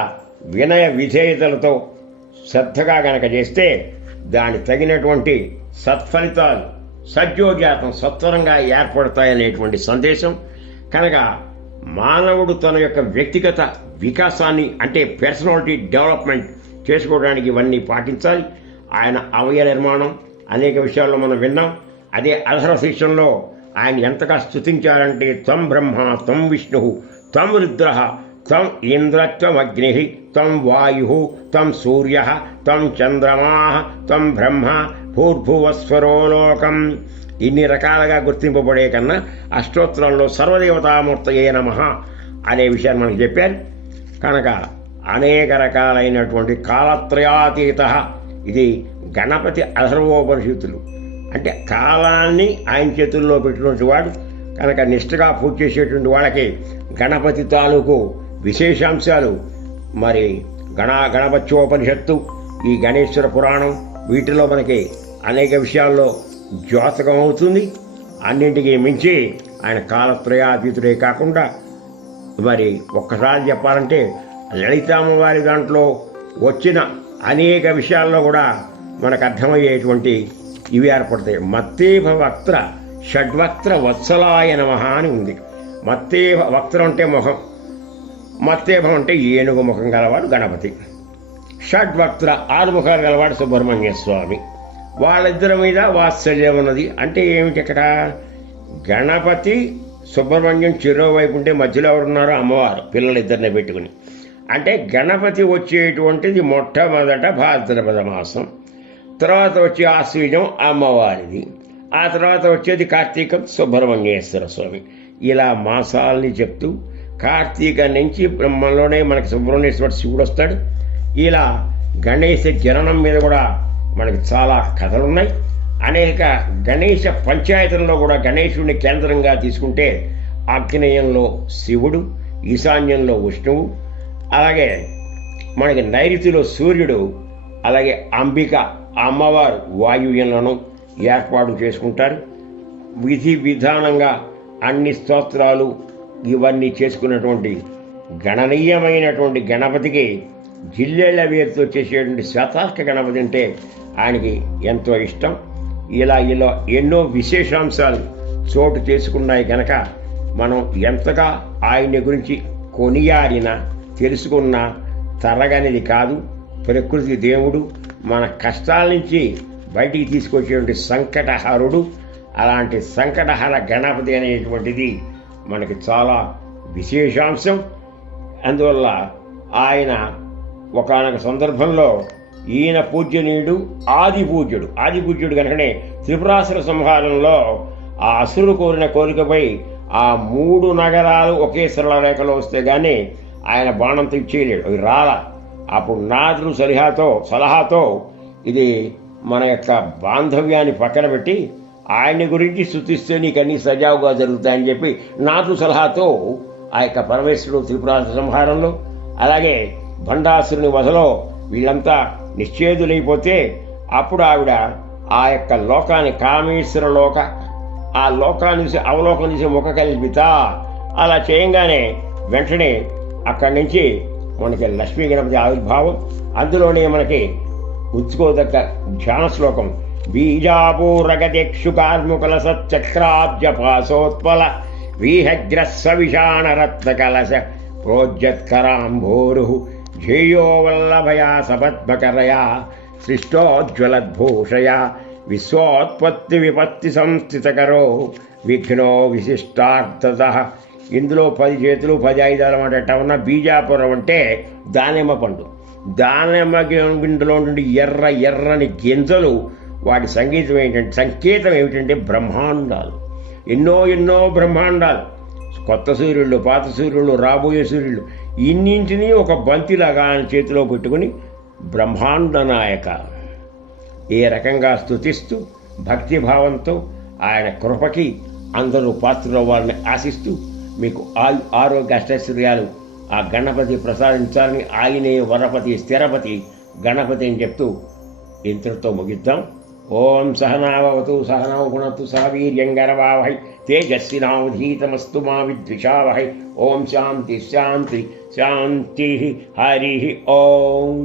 వినయ విధేయతలతో శ్రద్ధగా గనక చేస్తే దాని తగినటువంటి సత్ఫలితాలు సద్యోజాతం సత్వరంగా ఏర్పడతాయనేటువంటి సందేశం. కనుక మానవుడు తన యొక్క వ్యక్తిగత వికాసాన్ని అంటే పర్సనాలిటీ డెవలప్మెంట్ చేసుకోవడానికి ఇవన్నీ పాటించాలి. ఆయన అవయవ నిర్మాణం అనేక విషయాల్లో మనం విన్నాం. అదే అధర శిక్షణలో ఆయన ఎంతగా స్తుతించారంటే త్వం బ్రహ్మ, త్వం విష్ణు, త్వం రుద్ర, త్వం ఇంద్ర, త్వం అగ్ని, త్వం వాయు, త్వం సూర్య, త్వం చంద్రమా, త్వం బ్రహ్మ భూర్భువస్వరో లోకం. ఇన్ని రకాలుగా గుర్తింపబడే కన్నా అష్టోత్తరంలో సర్వదేవతామూర్తయే నమః అనే విషయాన్ని మనకు చెప్పారు. కనుక అనేక రకాలైనటువంటి కాలత్రయాతీత, ఇది గణపతి అథర్వోపనిషత్తులు అంటే కాలాన్ని ఆయన చేతుల్లో పెట్టినటువంటి వాడు. కనుక నిష్ఠగా పూజ చేసేటువంటి వాళ్ళకి గణపతి తాలూకు విశేషాంశాలు మరి గణపత్యోపనిషత్తు, ఈ గణేశ్వర పురాణం, వీటిలో మనకి అనేక విషయాల్లో ద్యోతకం అవుతుంది. అన్నింటికీ మించి ఆయన కాలత్రయాతీతుడే కాకుండా మరి ఒక్కసారి చెప్పాలంటే లలితామ్మవారి దాంట్లో వచ్చిన అనేక విషయాల్లో కూడా మనకు అర్థమయ్యేటువంటి ఇవి ఏర్పడతాయి. మత్తేభ వక్త్ర షడ్వక్త్ర వత్సలాయ నమః అని ఉంది. మత్తేభ వక్త్రం అంటే ముఖం, మత్తేభం అంటే ఏనుగు ముఖం గలవాడు గణపతి. షడ్వక్త్ర 6 ముఖాలు గలవాడు సుబ్రహ్మణ్య స్వామి. వాళ్ళిద్దరి మీద వాత్సల్యం ఉన్నది. అంటే ఏమిటి ఇక్కడ? గణపతి సుబ్రహ్మణ్యం చిరోవైపు ఉంటే మధ్యలో ఎవరున్నారో అమ్మవారు పిల్లలిద్దరిని పెట్టుకుని. అంటే గణపతి వచ్చేటువంటిది మొట్టమొదట భాద్రపద మాసం, తర్వాత వచ్చే ఆశ్వీజం అమ్మవారిది, ఆ తర్వాత వచ్చేది కార్తీకం సుబ్రహ్మణ్యేశ్వర స్వామి. ఇలా మాసాలని చెప్తూ కార్తీక నుంచి బ్రహ్మంలోనే మనకి సుబ్రహ్మణ్యేశ్వర శివుడు వస్తాడు. ఇలా గణేశ జననం మీద కూడా మనకి చాలా కథలున్నాయి. అనేక గణేశ పంచాయతీల్లో కూడా గణేశుడిని కేంద్రంగా తీసుకుంటే ఆగ్నేయంలో శివుడు, ఈశాన్యంలో విష్ణువు, అలాగే మనకి నైరుతిలో సూర్యుడు, అలాగే అంబిక అమ్మవారు వాయువ్యంలోనూ ఏర్పాటు చేసుకుంటారు. విధి విధానంగా అన్ని స్తోత్రాలు ఇవన్నీ చేసుకున్నటువంటి గణనీయమైనటువంటి గణపతికి జిల్లేళ్ల వేరుతో చేసేటువంటి శ్వేతార్క గణపతి అంటే ఆయనకి ఎంతో ఇష్టం. ఇలా ఎన్నో విశేషాంశాలు చోటు చేసుకున్నాయి కనుక మనం ఎంతగా ఆయన గురించి కొనియాడినా తెలుసుకున్నా తరగనిది కాదు. ప్రకృతి దేవుడు, మన కష్టాల నుంచి బయటికి తీసుకొచ్చేటువంటి సంకటహరుడు. అలాంటి సంకటహర గణపతి అనేటువంటిది మనకి చాలా విశేషాంశం. అందువల్ల ఆయన ఒకానొక సందర్భంలో ఈయన పూజ్యనీయుడు, ఆది పూజ్యుడు కనుకనే త్రిపురాసుర సంహారంలో ఆ అసురులు కోరిన కోరికపై ఆ 3 నగరాలు ఒకే సరళ రేఖలో వస్తే గానీ ఆయన బాణంతో ఇచ్చేయలేడు, అవి రాల. అప్పుడు నారదుడు సలహాతో ఇది మన యొక్క బాంధవ్యాన్ని పక్కన పెట్టి ఆయన్ని గురించి స్తుతిస్తే నీకు అన్ని సజావుగా జరుగుతాయని చెప్పి నారదుడు సలహాతో ఆ యొక్క పరమేశ్వరుడు త్రిపురాసుర సంహారంలో, అలాగే భండాసురుని వధలో వీళ్ళంతా నిశ్చేదులైపోతే అప్పుడు ఆవిడ ఆ యొక్క లోకాన్ని కామేశ్వర లోక, ఆ లోకాన్ని చూసి అవలోకం చేసి ముఖ కల్పిత అలా చేయంగానే వెంటనే అక్కడి నుంచి మనకి లక్ష్మీ గణపతి ఆవిర్భావం. అందులోనే మనకి ఉచ్చుకోదగ్గ ధ్యాన శ్లోకం బీజాపూరగదిక్షు కార్ముకల సచ్చక్రాబ్జపాసోత్పల వీహగ్రస్సవిషాణరత్న కలశ ప్రోజ్జత్కరాంభోరు ధ్యేయో వల్లభయా సపద్మకరయా సృష్టోజ్వలద్భూషయా విశ్వోత్పత్తి విపత్తి సంస్థితకరో విఘ్నో విశిష్టార్థత. ఇందులో 10 చేతులు 10 ఆయుధాలు అన్నమాట ఉన్న బీజాపురం అంటే దానిమ్మ పండు. దానిమ్మ గింజలో నుండి ఎర్రని గింజలు, వాటి సంకేతం ఏమిటంటే బ్రహ్మాండాలు. ఎన్నో బ్రహ్మాండాలు, కొత్త సూర్యుళ్ళు, పాత సూర్యుళ్ళు, రాబోయే సూర్యుళ్ళు, ఇన్నింటినీ ఒక బంతిలాగా ఆయన చేతిలో పెట్టుకుని బ్రహ్మాండ నాయక ఏ రకంగా స్తుతిస్తూ భక్తిభావంతో ఆయన కృపకి అందరూ పాత్రవ్వాలని ఆశిస్తూ మీకు ఆరోగ్య అష్టైశ్వర్యాలు ఆ గణపతి ప్రసాదించాలని ఆయనే వరపతి స్థిరపతి గణపతి అని చెప్తూ ఇంతటితో ముగిద్దాం. ఓం సహనావతు సహనౌ గుణతు సహ వీర్యంగరవావహై తేజస్వినావధీతమస్తు మా విద్విషావహై. ఓం శాంతి శాంతి శాంతి. హరి ఓం.